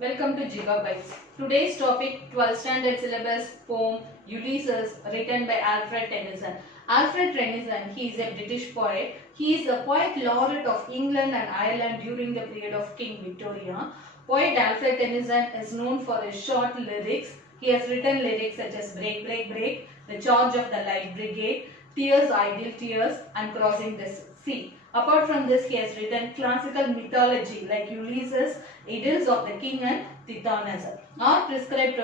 Welcome to Gigabytes. Today's topic 12th standard syllabus poem Ulysses written by Alfred Tennyson. Alfred Tennyson, he is a British poet. He is a poet laureate of England and Ireland during the period of King Victoria. Poet Alfred Tennyson is known for his short lyrics. He has written lyrics such as Break, Break, Break, The Charge of the Light Brigade, Tears, Idle Tears and Crossing the Sea. Apart from this, he has written classical mythology like Ulysses, Idylls of the King and Tithonus. Our prescribed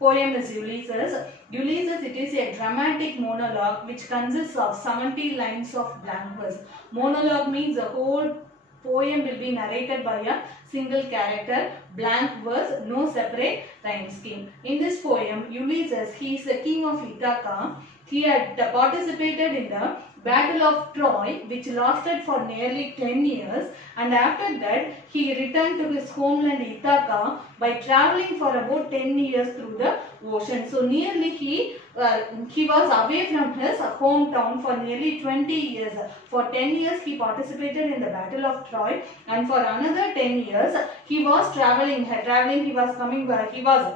poem is Ulysses. Ulysses, it is a dramatic monologue which consists of 70 lines of blank verse. Monologue means the whole poem will be narrated by a single character, blank verse, no separate rhyme scheme. In this poem, Ulysses, he is the king of Ithaca. He had participated in the Battle of Troy, which lasted for nearly 10 years, and after that he returned to his homeland Ithaca by travelling for about 10 years through the ocean. So nearly he was away from his hometown for nearly 20 years. For 10 years he participated in the Battle of Troy, and for another 10 years he was travelling, he was coming back, he was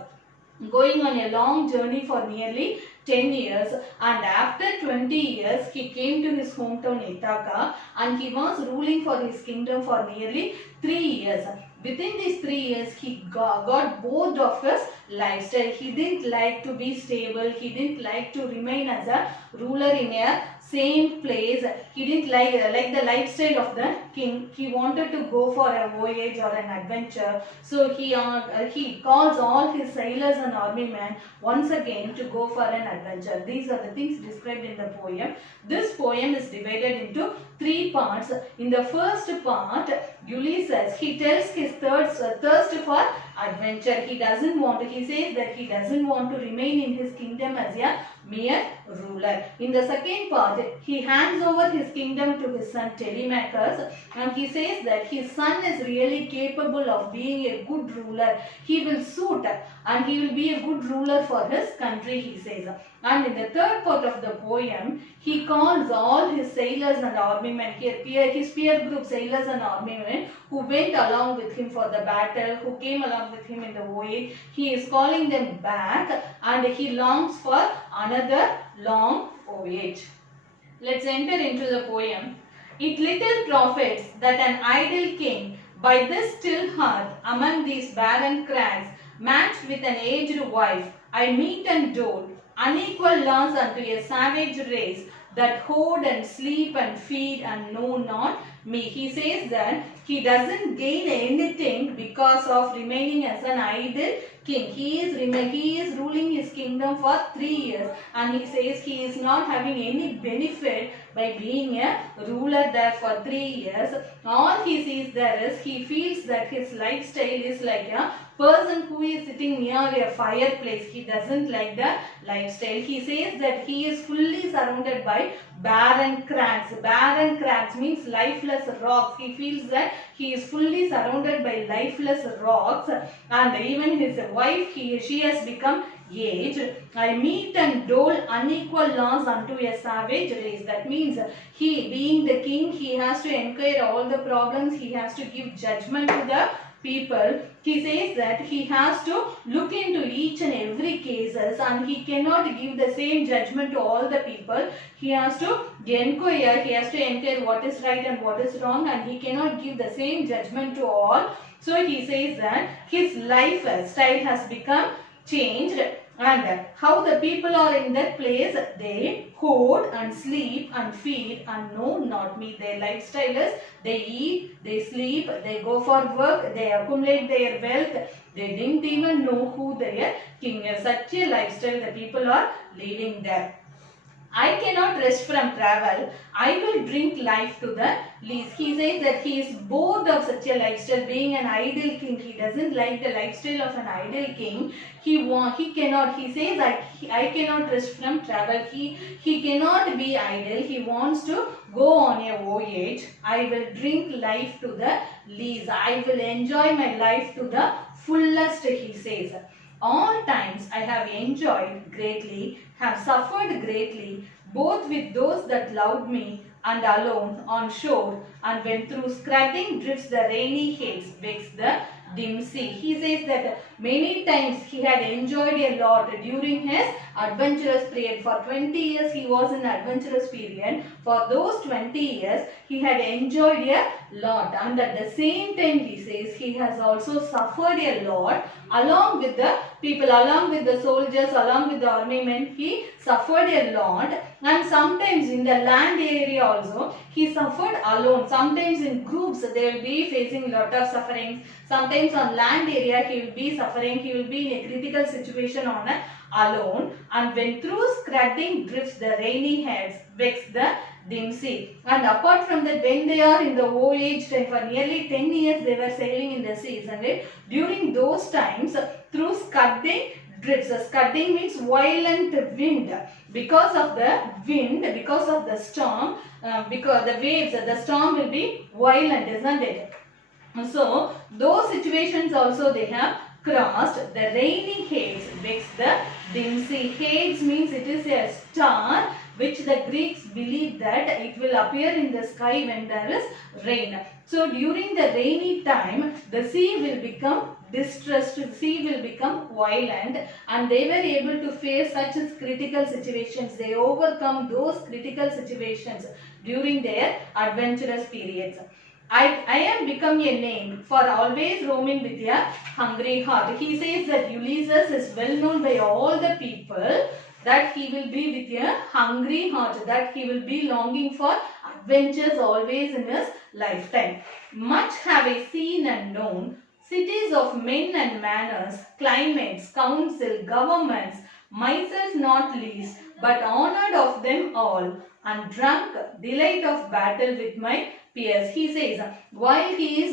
going on a long journey for nearly 10 years, and after 20 years he came to his hometown Ithaca and he was ruling for his kingdom for nearly 3 years. Within these 3 years he got bored of his lifestyle. He didn't like to be stable. He didn't like to remain as a ruler in a same place. He didn't like the lifestyle of the king. He wanted to go for a voyage or an adventure. So he calls all his sailors and army men once again to go for an adventure. These are the things described in the poem. This poem is divided into 3 parts. In the first part, Ulysses, he tells his thirst for adventure. He says that he doesn't want to remain in his kingdom as a mere ruler. In the second part, he hands over his kingdom to his son Telemachus, and he says that his son is really capable of being a good ruler. He will suit and he will be a good ruler for his country, he says. And in the third part of the poem, he calls all his sailors and army men, his peer group sailors and army men who went along with him for the battle, who came along with him in the voyage. He is calling them back and he longs for another long voyage. Let's enter into the poem. It little profits that an idle king by this still hearth among these barren crags, matched with an aged wife, I meet and dole unequal laws unto a savage race that hoard and sleep and feed and know not me. He says that he doesn't gain anything because of remaining as an idle king. He is ruling his kingdom for 3 years, and he says he is not having any benefit by being a ruler there for 3 years. All he sees there is, he feels that his lifestyle is like a person who is sitting near a fireplace. He doesn't like the lifestyle. He says that he is fully surrounded by barren crags. Barren crags means lifeless rocks. He feels that he is fully surrounded by lifeless rocks, and even his wife, she has become aged. I meet and dole unequal laws unto a savage race. That means he, being the king, he has to inquire all the problems. He has to give judgment to the people. He says that he has to look into each and every cases, and he cannot give the same judgment to all the people. He has to inquire what is right and what is wrong, and he cannot give the same judgment to all. So he says that his lifestyle has become changed, and how the people are in that place, they hoard and sleep and feed and know not me. Their lifestyle is they eat, they sleep, they go for work, they accumulate their wealth. They didn't even know who their king is. Such a lifestyle the people are leading there. I cannot rest from travel. I will drink life to the least. He says that he is bored of such a lifestyle, being an idle king. He doesn't like the lifestyle of an idle king. He says that I cannot rest from travel. He cannot be idle. He wants to go on a voyage. I will drink life to the least. I will enjoy my life to the fullest, he says. All times I have enjoyed greatly, have suffered greatly, both with those that loved me and alone on shore, and when through scratching drifts the rainy haze wakes the dim sea. He says that many times he had enjoyed a lot during his adventurous period. For 20 years he was in adventurous period. For those 20 years he had enjoyed a lot, and at the same time he says he has also suffered a lot along with the people, along with the soldiers, along with the army men. He suffered a lot, and sometimes in the land area also he suffered alone. Sometimes in groups they will be facing lot of sufferings. Sometimes on land area he will be suffering, he will be in a critical situation on a alone. And when through scudding drifts the rainy heads vex the dim sea. And apart from that, when they are in the voyage time for nearly 10 years they were sailing in the seas, and during those times through scudding drifts. Scudding means violent wind. Because of the wind, because of the storm, because the waves, the storm will be violent, isn't it? So those situations also they have crossed. The rainy haze vex the dim sea. Haze means it is a star which the Greeks believe that it will appear in the sky when there is rain. So during the rainy time the sea will become distressed, the sea will become violent, and they were able to face such critical situations. They overcome those critical situations during their adventurous periods. I am become a name for always roaming with a hungry heart. He says that Ulysses is well known by all the people, that he will be with a hungry heart, that he will be longing for adventures always in his lifetime. Much have I seen and known, cities of men and manners, climates, council, governments, myself not least, but honored of them all, and drunk delight of battle with my peers. He says while he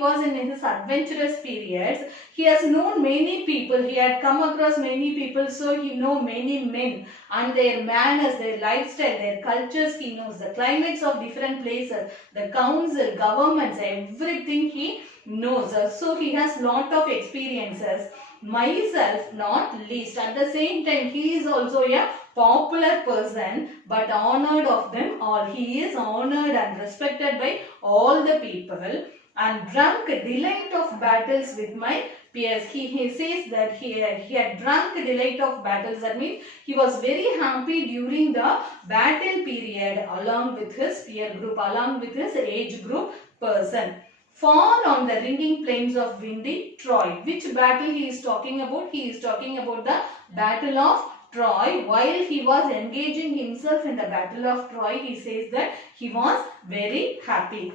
was in his adventurous periods, he has known many people, he had come across many people, so he knows many men and their manners, their lifestyle, their cultures. He knows the climates of different places, the council, governments, everything he knows. So he has lot of experiences. Myself not least. At the same time he is also a popular person, but honored of them all. He is honored and respected by all the people, and drunk delight of battles with my peers. He says that he had drunk delight of battles. That means he was very happy during the battle period along with his peer group, along with his age group person. Far on the ringing plains of windy Troy. Which battle he is talking about? He is talking about the battle of Troy. While he was engaging himself in the battle of Troy, he says that he was very happy.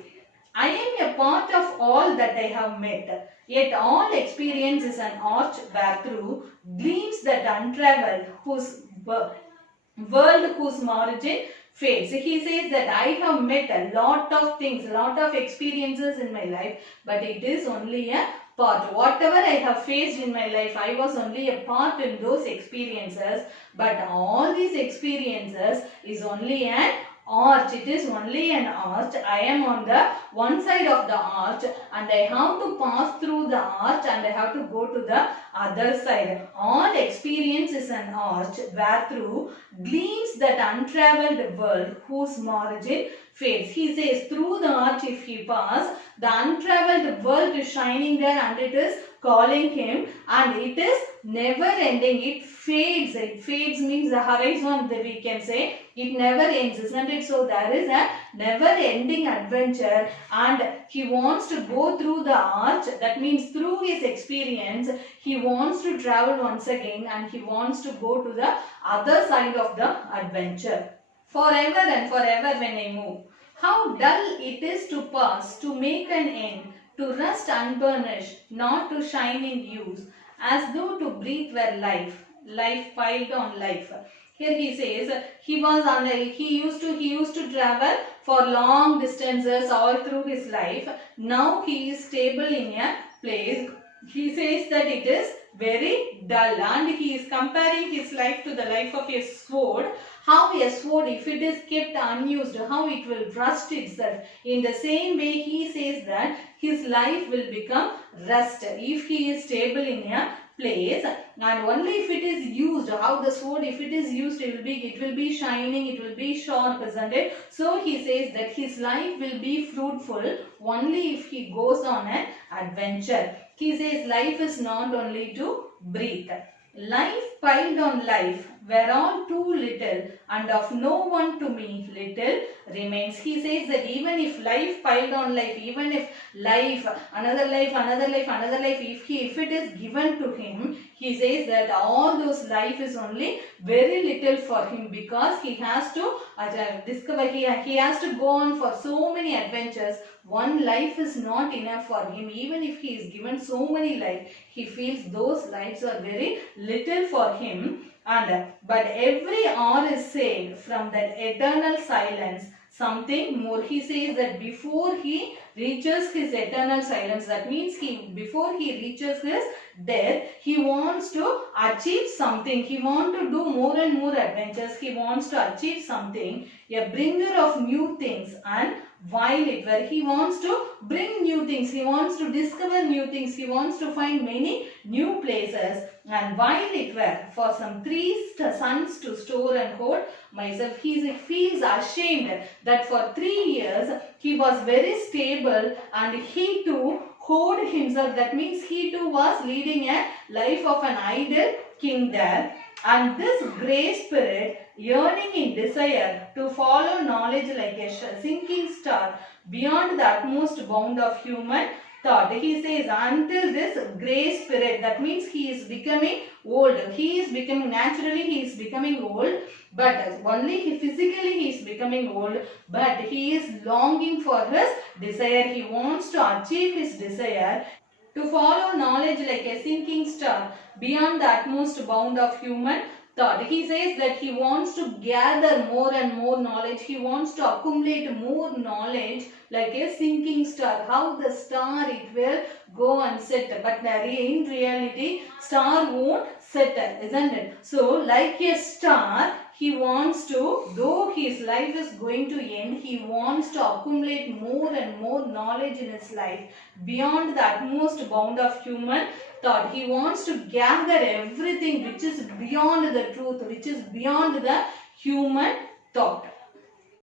I am a part of all that I have met, yet all experience is an arch wherethrough gleams that untraveled, whose world whose margin fades. He says that I have met a lot of things, a lot of experiences in my life, but it is only a part. Whatever I have faced in my life, I was only a part in those experiences, but all these experiences is only an arch. It is only an arch. I am on the one side of the arch and I have to pass through the arch and I have to go to the other side. All experience is an arch wherethrough gleams that untraveled world whose margin fades. He says through the arch if he pass, the untraveled world is shining there and it is calling him, and it is never ending. It fades. It fades means the horizon, that we can say. It never ends, isn't it? So there is a never ending adventure and he wants to go through the arch. That means through his experience he wants to travel once again and he wants to go to the other side of the adventure. Forever and forever when I move, how dull it is to pass, to make an end, to rust unburnished, not to shine in use, as though to breathe were life, life piled on life. Here he says he used to travel for long distances all through his life. Now he is stable in a place. He says that it is very dull, and he is comparing his life to the life of a sword. How a sword, if it is kept unused, how it will rust itself. In the same way he says that his life will become rust if he is stable in a place, and only if it is used, how the sword, if it is used, it will be shining, it will be sharp, isn't it? So he says that his life will be fruitful only if he goes on an adventure. He says life is not only to breathe. Life piled on life were all too little, and of no one to me little remains. He says that even if life piled on life, even if life, another life, another life, another life, if it is given to him, he says that all those life is only very little for him, because he has to discover, he has to go on for so many adventures. One life is not enough for him. Even if he is given so many lives, he feels those lives are very little for him. But every hour is saved from that eternal silence. Something more, he says that before he reaches his eternal silence, that means before he reaches his death, he wants to achieve something. He wants to do more and more adventures. He wants to achieve something, a bringer of new things. And while it were, he wants to bring new things, he wants to discover new things, he wants to find many new places. And while it were for some 3 sons to store and hold myself, he feels ashamed that for 3 years he was very stable, and he too hoard himself. That means he too was leading a life of an idle king there. And this grey spirit, yearning in desire to follow knowledge like a sinking star beyond the utmost bound of human thought. He says until this grey spirit, that means he is becoming old. He is becoming, naturally he is becoming old, but only physically he is becoming old, but he is longing for his desire. He wants to achieve his desire, to follow knowledge like a sinking star beyond the utmost bound of human thought. He says that he wants to gather more and more knowledge. He wants to accumulate more knowledge like a sinking star. How the star, it will go and set, but in reality star won't set, isn't it? So like a star, he wants to, though his life is going to end, he wants to accumulate more and more knowledge in his life beyond the utmost bound of human thought. He wants to gather everything which is beyond the truth, which is beyond the human thought.